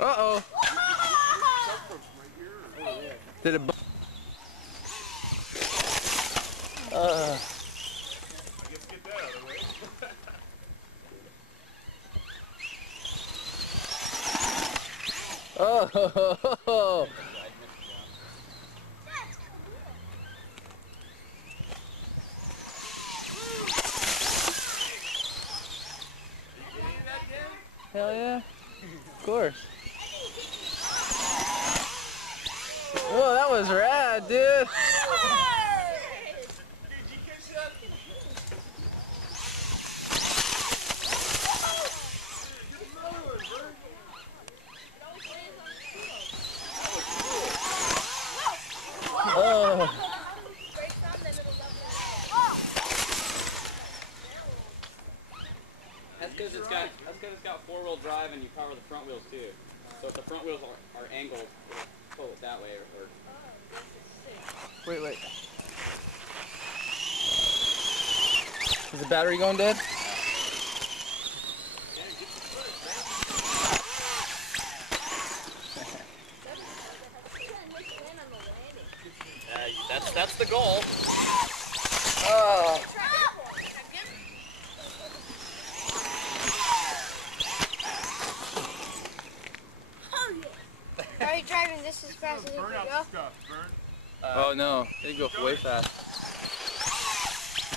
Uh-oh. Did it... I guess get that out of the way. Oh. Hell yeah. Of course. Oh, that was rad, dude. Oh. That's because it's got four-wheel drive and you power the front wheels too. So if the front wheels are angled, it'll pull it that way or Wait. Is the battery going dead? that's the goal. Oh. Are you driving this as fast as you can go? Oh no, they go way fast.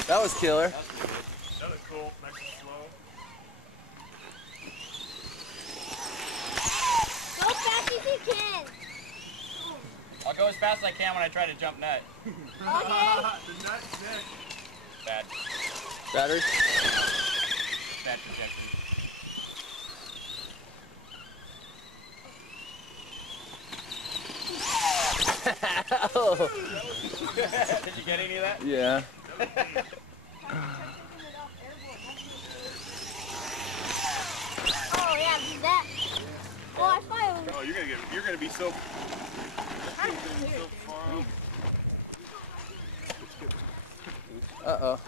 That was killer. That was cool. Nice and slow. Go as fast as you can. I'll go as fast as I can when I try to jump nut. Okay. The nut's next. Bad. Battery? Bad trajectory. Oh. Did you get any of that? Yeah. Oh yeah, do that. Oh, I fired. Oh, you're gonna be so far off. Uh-oh.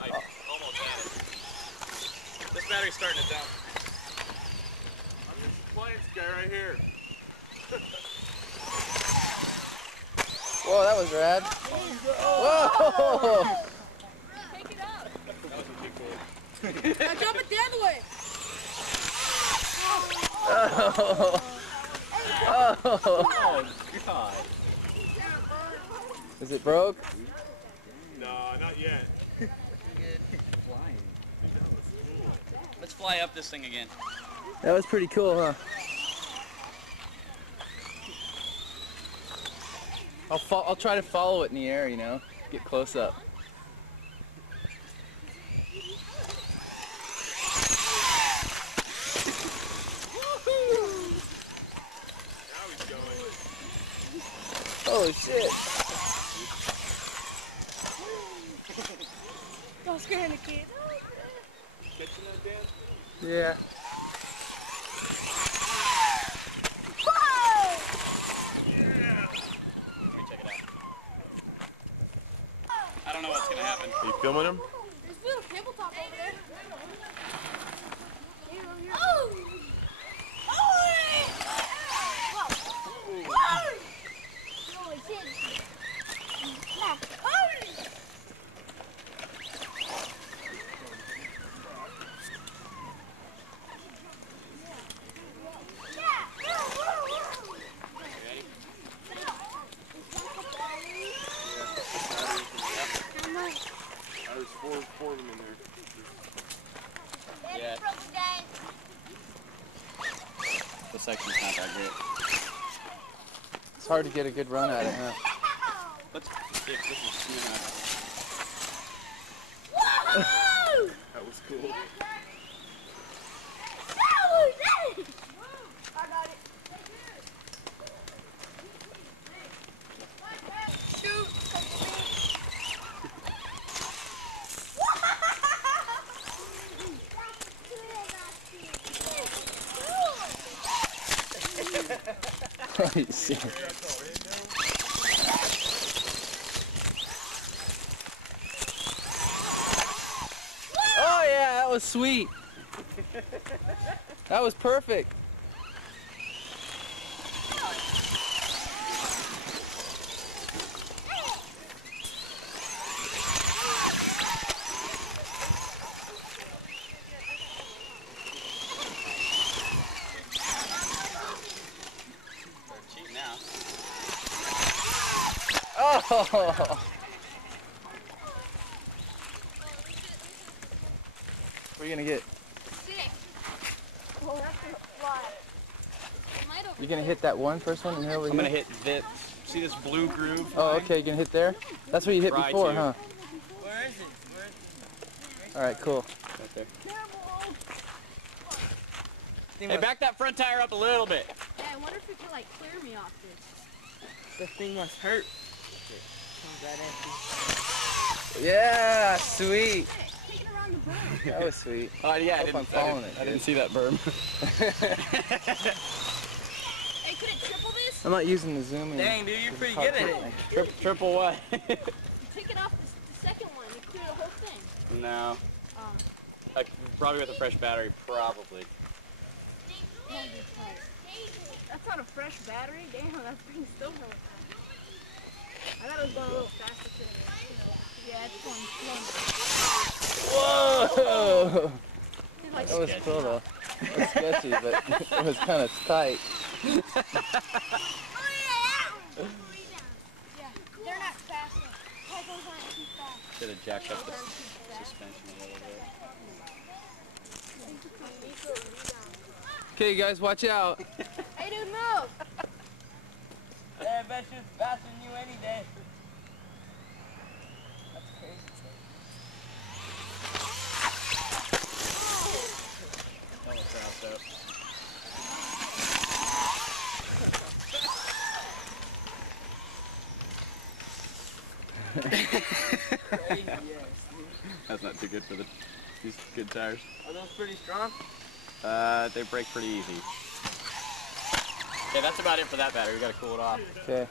I almost had it. This battery's starting to dump. I'm this appliance guy right here. Whoa, that was rad. Whoa! Take it up. That was pretty cool. Now jump it the other way. Oh. Oh, God. Is it broke? No, not yet. Flying. Let's fly up this thing again. That was pretty cool, huh? I'll try to follow it in the air, you know, get close up. Oh shit! Don't scare the kid. Catching that, Dan? Yeah. Whoa! Let me check it out. I don't know what's gonna happen. Are you filming him? There's a little tabletop over there. Oh! Whoa! Whoa! No, it didn't. Yeah. There's four of them in there. Yeah. The section's not that great. It's hard to get a good run at it, huh? Let's see if this is smooth enough. That was cool. I got it. Shoot! Holy shit. Oh yeah, that was was sweet. That was perfect. They're cheap now. Oh! What are you gonna get? Sick. Well, that's gonna fly. It might You gonna hit that first one, and here over I'm here? gonna hit this. See this blue groove? Oh, okay. You gonna hit there? That's what you hit Right before, here. huh? Where is it? All right, cool. Right there. Thing Hey, must- back that front tire up a little bit. Yeah, I wonder if it could like clear me off this. This thing must hurt. Oh, that empty. Yeah, sweet. Take it around the berm. That was sweet. Oh yeah, Hope I'm following it, I didn't dude. see that berm. Hey, could it triple this? I'm not using the zoom in. Dang, dude, you're pretty good at it. Triple what? Take it off the second one. You clear the whole thing. No. Probably with a fresh battery, probably. That's not a fresh battery. Damn, that thing's still hella fast. I thought it was going a little faster too. Yeah, it's going slow. Whoa! That was cool though. It was sketchy, but it was kind of tight. Yeah, they're not fast enough. Cycles aren't too fast. Should have jacked up the suspension a little bit. Okay, guys, watch out. Hey, dude, move! Yeah, I bet you it's faster than you any day. That's crazy. Almost bounced out. Crazy, yes. That's not too good for these good tires. Are those pretty strong? They break pretty easy. Okay, that's about it for that battery. We gotta cool it off. Okay.